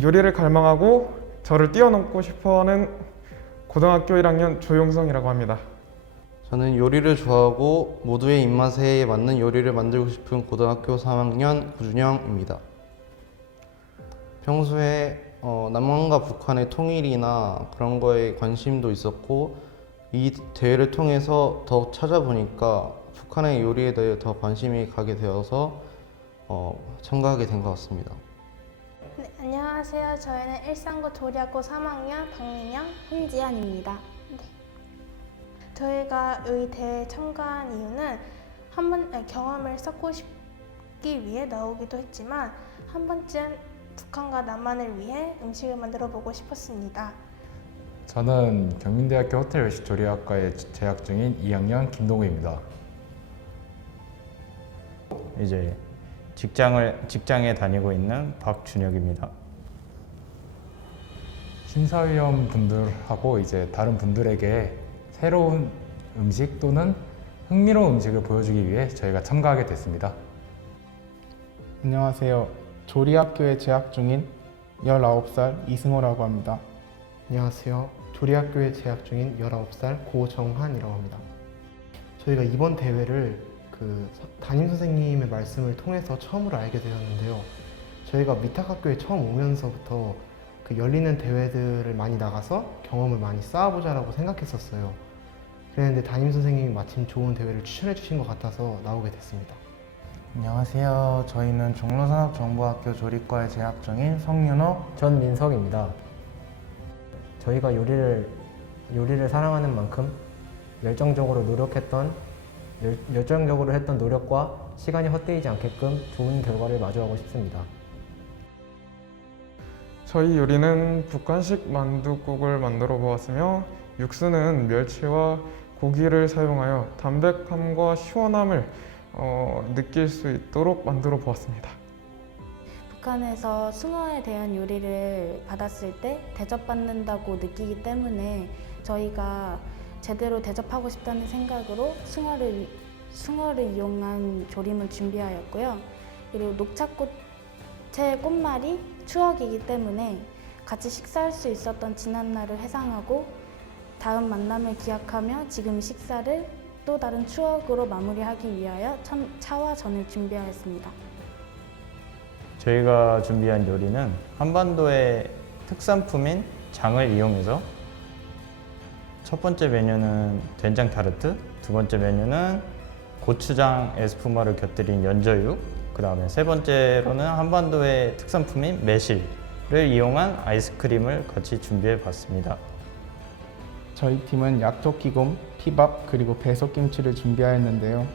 요리를 갈망하고 저를 뛰어넘고 싶어하는 고등학교 1학년 조용성이라고 합니다. 저는 요리를 좋아하고 모두의 입맛에 맞는 요리를 만들고 싶은 고등학교 3학년 구준영입니다. 평소에 어, 남한과 북한의 통일이나 그런 거에 관심도 있었고 이 대회를 통해서 더 찾아보니까 북한의 요리에 대해 더 관심이 가게 되어서 어, 참가하게 된 것 같습니다. 네, 안녕하세요. 저희는 일산고 조리학고 3학년 박민영, 홍지연입니다. 네. 저희가 이 대회에 참가한 이유는 한 번 아니, 경험을 쌓고 싶기 위해 나오기도 했지만 한 번쯤 북한과 남한을 위해 음식을 만들어 보고 싶었습니다. 저는 경민대학교 호텔 외식 조리학과에 재학 중인 2학년 김동우입니다. 이제 직장을 직장에 다니고 있는 박준혁입니다. 심사위원 분들하고 이제 다른 분들에게 새로운 음식 또는 흥미로운 음식을 보여주기 위해 저희가 참가하게 됐습니다. 안녕하세요. 조리학교에 재학 중인 19살 이승호라고 합니다. 안녕하세요. 조리학교에 재학 중인 19살 고정환이라고 합니다. 저희가 이번 대회를 그 서- 담임 선생님의 말씀을 통해서 처음으로 알게 되었는데요. 저희가 미탁학교에 처음 오면서부터 그 열리는 대회들을 많이 나가서 경험을 많이 쌓아보자라고 생각했었어요. 그랬는데 담임 선생님이 마침 좋은 대회를 추천해 주신 것 같아서 나오게 됐습니다. 안녕하세요. 저희는 종로산업정보학교 조리과에 재학 중인 성윤호 전민석입니다. 저희가 요리를 요리를 사랑하는 만큼 열정적으로 노력했던 열, 열정적으로 했던 노력과 시간이 헛되이지 않게끔 좋은 결과를 마주하고 싶습니다. 저희 요리는 북한식 만두국을 만들어 보았으며 육수는 멸치와 고기를 사용하여 담백함과 시원함을 어, 느낄 수 있도록 만들어 보았습니다. 북한에서 숭어에 대한 요리를 받았을 때 대접받는다고 느끼기 때문에 저희가 제대로 대접하고 싶다는 생각으로 숭어를 숭어를 이용한 조림을 준비하였고요. 그리고 녹차꽃의 꽃말이 추억이기 때문에 같이 식사할 수 있었던 지난 날을 회상하고 다음 만남을 기약하며 지금 식사를 또 다른 추억으로 마무리하기 위하여 천- 차와 전을 준비하였습니다. 저희가 준비한 요리는 한반도의 특산품인 장을 이용해서 첫 번째 메뉴는 된장 타르트, 두 번째 메뉴는 고추장 에스푸마를 곁들인 연저육, 그 다음에 세 번째로는 한반도의 특산품인 매실을 이용한 아이스크림을 같이 남해 봤습니다. 저희 팀은 약토끼곰, 피밥, 그리고 배속김치를 준비하였는데요.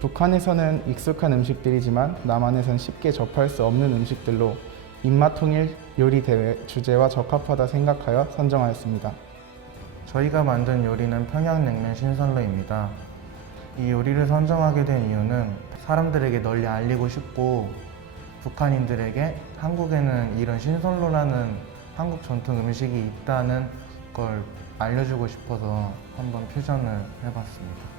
북한에서는 익숙한 음식들이지만 남한에선 쉽게 접할 수 없는 음식들로 입맛 통일 요리 대회 주제와 적합하다 생각하여 선정하였습니다. 저희가 만든 요리는 평양냉면 신선로입니다. 이 요리를 선정하게 된 이유는 사람들에게 널리 알리고 싶고 북한인들에게 한국에는 이런 신선로라는 한국 전통 음식이 있다는 걸 알려주고 싶어서 한번 퓨전을 해봤습니다.